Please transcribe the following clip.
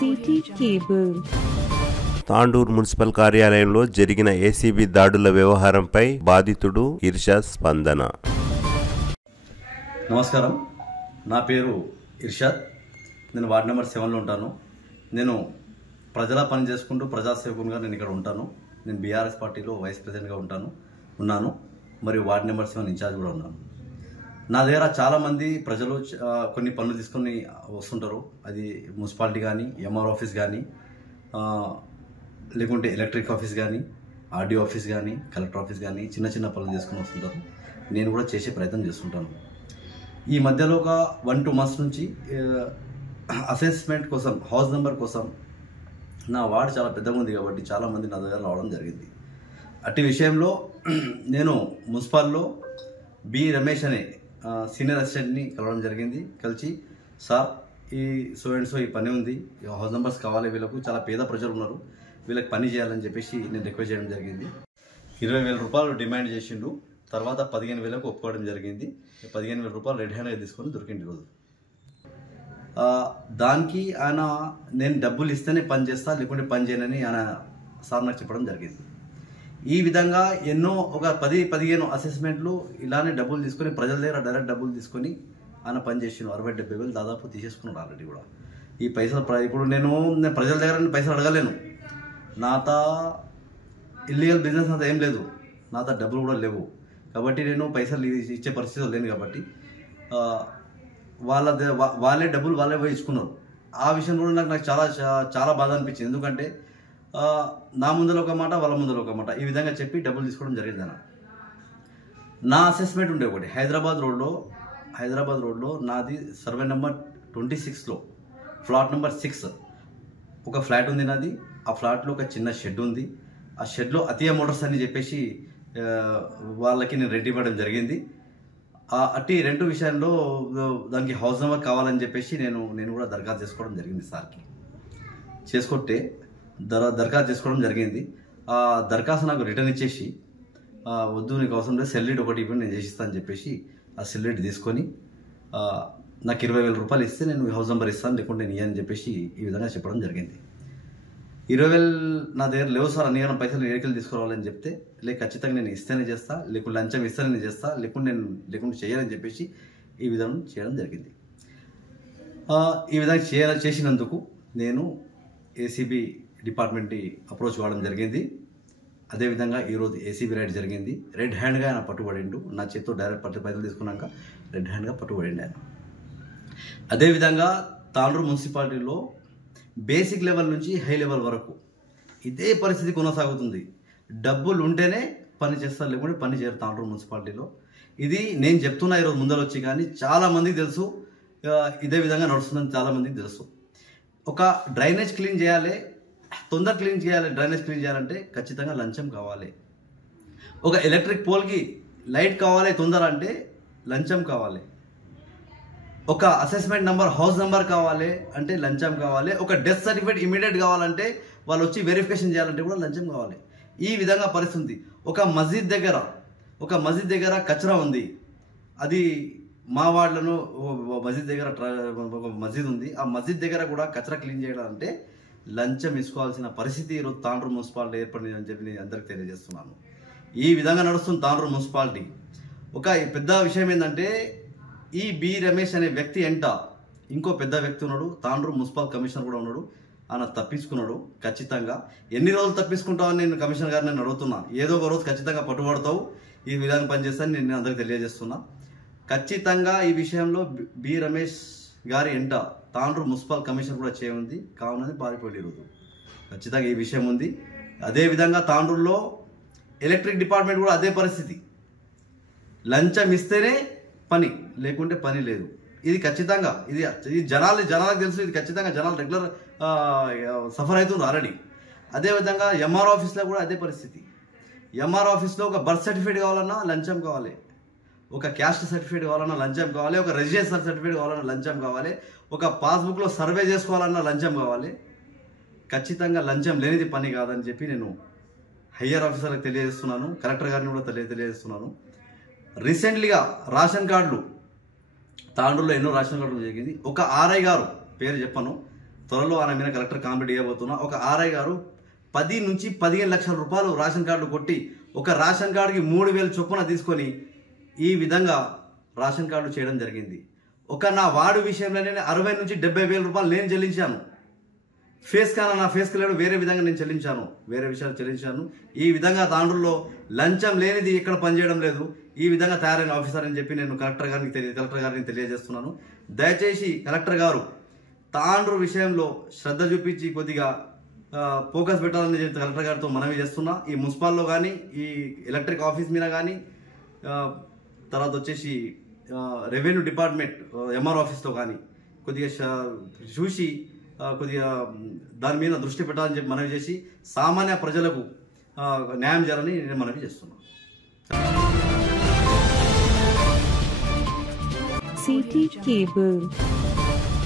City cable. Tandur municipal కార్యాలయంలో జరిగిన ACB దాడుల వ్యవహారంపై బాధితుడు ఇర్షాద్ స్పందన. నమస్కారం, నా పేరు ఇర్షాద్. నేను వార్డ్ నెంబర్ 7లో ఉంటాను. నేను ప్రజల పని చేసుకుంటూ ప్రజాసేవకునిగా నేను ఇక్కడ ఉంటాను. నేను బీఆర్ఎస్ పార్టీలో వైస్ ప్రెసిడెంట్గా ఉన్నాను మరియు వార్డ్ నెంబర్ 7 ఇన్ఛార్జ్ కూడా ఉన్నాను. నా దగ్గర చాలామంది ప్రజలు కొన్ని పనులు తీసుకొని వస్తుంటారు. అది మున్సిపాలిటీ కానీ, ఎంఆర్ ఆఫీస్ కానీ, లేకుంటే ఎలక్ట్రిక్ ఆఫీస్ కానీ, ఆర్డీఓ ఆఫీస్ కానీ, కలెక్టర్ ఆఫీస్ కానీ చిన్న చిన్న పనులు చేసుకుని వస్తుంటారు. నేను కూడా చేసే ప్రయత్నం చేస్తుంటాను. ఈ మధ్యలో ఒక 1-2 months నుంచి అసెస్మెంట్ కోసం, హౌస్ నెంబర్ కోసం నా వార్డు చాలా పెద్దగా ఉంది కాబట్టి చాలామంది నా దగ్గర రావడం జరిగింది. అట్టి విషయంలో నేను మున్సిపాల్లో బి రమేష్ అనే సీనియర్ అసిస్టెంట్ని కలవడం జరిగింది. కలిసి సార్ ఈ సో ఈ పని ఉంది, హౌస్ నెంబర్స్ కావాలి, వీళ్ళకు చాలా పేద ప్రజలు ఉన్నారు, వీళ్ళకి పని చేయాలని చెప్పేసి నేను రిక్వెస్ట్ చేయడం జరిగింది. 20,000 రూపాయలు డిమాండ్ చేసిండు. తర్వాత 15,000కు ఒప్పుకోవడం జరిగింది. 15,000 రూపాయలు రెడ్ హ్యాండ్గా తీసుకొని దొరికింది ఈరోజు. దానికి ఆయన నేను డబ్బులు ఇస్తేనే పని చేస్తా, లేకుంటే పని చేయనని ఆయన సార్ నాకు చెప్పడం జరిగింది. ఈ విధంగా ఎన్నో ఒక 10-15 అసెస్మెంట్లు ఇలానే డబ్బులు తీసుకొని ప్రజల దగ్గర డైరెక్ట్ డబ్బులు తీసుకొని ఆయన పని చేసిన 60-70,000 దాదాపు తీసేసుకున్నాడు ఆల్రెడీ కూడా. ఈ పైసలు ఇప్పుడు నేను ప్రజల దగ్గర పైసలు అడగలేను. నాతో ఇల్లీగల్ బిజినెస్ నాతో ఏం లేదు, నాతో డబ్బులు కూడా లేవు కాబట్టి నేను పైసలు ఇచ్చే పరిస్థితి లేను కాబట్టి వాళ్ళే డబ్బులు వాళ్ళే పోయి ఇచ్చుకున్నారు. ఆ విషయం కూడా నాకు చాలా చాలా బాధ అనిపించింది. ఎందుకంటే నా ముందర ఒక మాట, వాళ్ళ ముందర ఒక మాట, ఈ విధంగా చెప్పి డబ్బులు తీసుకోవడం జరిగింది. నా అసెస్మెంట్ ఉండే ఒకటి హైదరాబాద్ రోడ్లో నాది సర్వే నెంబర్ 26లో ఫ్లాట్ నెంబర్ 6 ఒక ఫ్లాట్ ఉంది నాది. ఆ ఫ్లాట్లో ఒక చిన్న షెడ్ ఉంది. ఆ షెడ్లో అతియా మోటార్స్ అని చెప్పేసి వాళ్ళకి నేను రెంట్ ఇవ్వడం జరిగింది. అట్టి రెంట్ విషయంలో దానికి హౌస్ నెంబర్ కావాలని చెప్పేసి నేను కూడా దరఖాస్తు చేసుకోవడం జరిగింది. సార్కి చేసుకుంటే దరఖాస్తు చేసుకోవడం జరిగింది. ఆ దరఖాస్తు నాకు రిటర్న్ ఇచ్చేసి వద్దు నీకు అవసరం లేదు, సెల్లీడ్ ఒకటి ఇవ్వండి నేను చేసిస్తాను చెప్పేసి ఆ సెల్లీడ్ తీసుకొని నాకు 20,000 రూపాయలు ఇస్తే నేను హౌస్ నెంబర్ ఇస్తాను, లేకుంటే నేను ఇయ్యని చెప్పేసి ఈ విధంగా చెప్పడం జరిగింది. 20,000 నా దగ్గర లేవు సార్, అన్ని పైసలు ఏడికలు తీసుకురావాలని చెప్తే, లేక ఖచ్చితంగా నేను ఇస్తేనే చేస్తా, లేకుంటే లంచం ఇస్తేనే నేను చేస్తా, లేకుంటే చేయాలని చెప్పేసి ఈ విధంగా చేయడం జరిగింది. ఈ విధంగా చేసినందుకు నేను ఏసీబీ డిపార్ట్మెంట్ని అప్రోచ్ కావడం జరిగింది. అదేవిధంగా ఈరోజు ఏసీబీ రైడ్ జరిగింది. రెడ్ హ్యాండ్గా ఆయన పట్టుబడిండు. నా చేతితో డైరెక్ట్ పైసలు తీసుకున్నాక రెడ్ హ్యాండ్గా పట్టుబడిండు ఆయన. అదేవిధంగా తాండూరు మున్సిపాలిటీలో బేసిక్ లెవెల్ నుంచి హై లెవెల్ వరకు ఇదే పరిస్థితి కొనసాగుతుంది. డబ్బులు ఉంటేనే పని చేస్తారు, లేకుంటే పని చేయరు తాండూరు మున్సిపాలిటీలో. ఇది నేను చెప్తున్నా ఈరోజు ముందర వచ్చి, కానీ చాలామందికి తెలుసు ఇదే విధంగా నడుస్తుందని చాలామందికి తెలుసు. ఒక డ్రైనేజ్ క్లీన్ చేయాలి, తొందర క్లీన్ చేయాలి. డ్రైనేజ్ క్లీన్ చేయాలంటే ఖచ్చితంగా లంచం కావాలి. ఒక ఎలక్ట్రిక్ పోల్కి లైట్ కావాలి తొందర అంటే లంచం కావాలి. ఒక అసెస్మెంట్ నెంబర్, హౌస్ నెంబర్ కావాలి అంటే లంచం కావాలి. ఒక డెత్ సర్టిఫికేట్ ఇమీడియట్ కావాలంటే వాళ్ళు వచ్చి వెరిఫికేషన్ చేయాలంటే కూడా లంచం కావాలి. ఈ విధంగా పరిస్థితి. ఒక మస్జిద్ దగ్గర కచరా ఉంది. అది మా వార్డులను మస్జిద్ దగ్గర ఒక మస్జిద్ ఉంది. ఆ మస్జిద్ దగ్గర కూడా కచరా క్లీన్ చేయాలంటే లంచం ఇసుకోవాల్సిన పరిస్థితి ఈరోజు తాండూరు మున్సిపాలిటీ ఏర్పడింది అని చెప్పి నేను అందరికి తెలియజేస్తున్నాను. ఈ విధంగా నడుస్తుంది తాండూరు మున్సిపాలిటీ. ఒక పెద్ద విషయం ఏంటంటే, ఈ బి రమేష్ అనే వ్యక్తి ఎంట ఇంకో పెద్ద వ్యక్తి ఉన్నాడు, తాండూరు మున్సిపల్ కమిషనర్ కూడా ఉన్నాడు. ఆయన తప్పించుకున్నాడు. ఖచ్చితంగా ఎన్ని రోజులు తప్పించుకుంటావు అని నేను కమిషనర్ గారిని నేను అడుగుతున్నా. ఏదో ఒక రోజు ఖచ్చితంగా పట్టుబడతావు, ఈ విధంగా పనిచేస్తాను నేను అందరికి తెలియజేస్తున్నా. ఖచ్చితంగా ఈ విషయంలో బి రమేష్ గారి ఎంట తాండూరు మున్సిపల్ కమిషనర్ కూడా చేయండి కావునని పారిపోయి ఈరోజు ఖచ్చితంగా ఈ విషయం ఉంది. అదేవిధంగా తాండూరులో ఎలక్ట్రిక్ డిపార్ట్మెంట్ కూడా అదే పరిస్థితి. లంచం ఇస్తేనే పని, లేకుంటే పని లేదు. ఇది ఖచ్చితంగా ఇది జనాలకు తెలుసు. ఇది ఖచ్చితంగా జనాలు రెగ్యులర్ సఫర్ అవుతుంది ఆల్రెడీ. అదేవిధంగా ఎంఆర్ ఆఫీస్లో కూడా అదే పరిస్థితి. ఎంఆర్ ఆఫీస్లో ఒక బర్త్ సర్టిఫికేట్ కావాలన్నా లంచం కావాలి, ఒక క్యాస్ట్ సర్టిఫికేట్ కావాలన్నా లంచం కావాలి, ఒక రెసిడెన్స్ సర్టిఫికేట్ కావాలన్నా లంచం కావాలి, ఒక పాస్బుక్లో సర్వే చేసుకోవాలన్నా లంచం కావాలి. ఖచ్చితంగా లంచం లేనిది పని కాదని చెప్పి నేను హయ్యర్ ఆఫీసర్లకు తెలియజేస్తున్నాను. కలెక్టర్ గారిని కూడా తెలియజేస్తున్నాను. రీసెంట్లీగా రేషన్ కార్డులు తాండూరులో ఎన్నో రేషన్ కార్డులు జరిగింది. ఒక ఆర్ఐ గారు, పేరు చెప్పను, త్వరలో ఆయన మీద కలెక్టర్ కాంప్లీట్ చేయబోతున్నా. ఒక ఆర్ఐ గారు 10 నుంచి 15 లక్షల రూపాయలు రేషన్ కార్డు కొట్టి ఒక రేషన్ కార్డుకి 3,000 చొప్పున తీసుకొని ఈ విధంగా రేషన్ కార్డు చేయడం జరిగింది. ఒక నా వార్డు విషయంలోనే 60 నుంచి 70,000 రూపాయలు నేను చెల్లించాను. ఫేస్ కాన నా ఫేస్కి లేడు, వేరే విధంగా నేను చెల్లించాను, వేరే విషయాలు చెల్లించాను. ఈ విధంగా తాండ్రులో లంచం లేనిది ఇక్కడ పనిచేయడం లేదు. ఈ విధంగా తయారైన ఆఫీసర్ అని చెప్పి నేను కలెక్టర్ గారిని తెలియజేస్తున్నాను. దయచేసి కలెక్టర్ గారు తాండ్రు విషయంలో శ్రద్ధ చూపించి కొద్దిగా ఫోకస్ పెట్టాలని చెప్పి కలెక్టర్ గారితో మనవి చేస్తున్నా. ఈ మున్సిపాల్లో కానీ, ఈ ఎలక్ట్రిక్ ఆఫీస్ మీద కానీ, తర్వాత వచ్చేసి రెవెన్యూ డిపార్ట్మెంట్ ఎంఆర్ ఆఫీస్లో కానీ కొద్దిగా చూసి కొద్దిగా దాని మీద దృష్టి పెట్టాలని చెప్పి మనవి చేసి సామాన్య ప్రజలకు న్యాయం చేయాలని నేను మనవి చేస్తున్నాను. CT Cable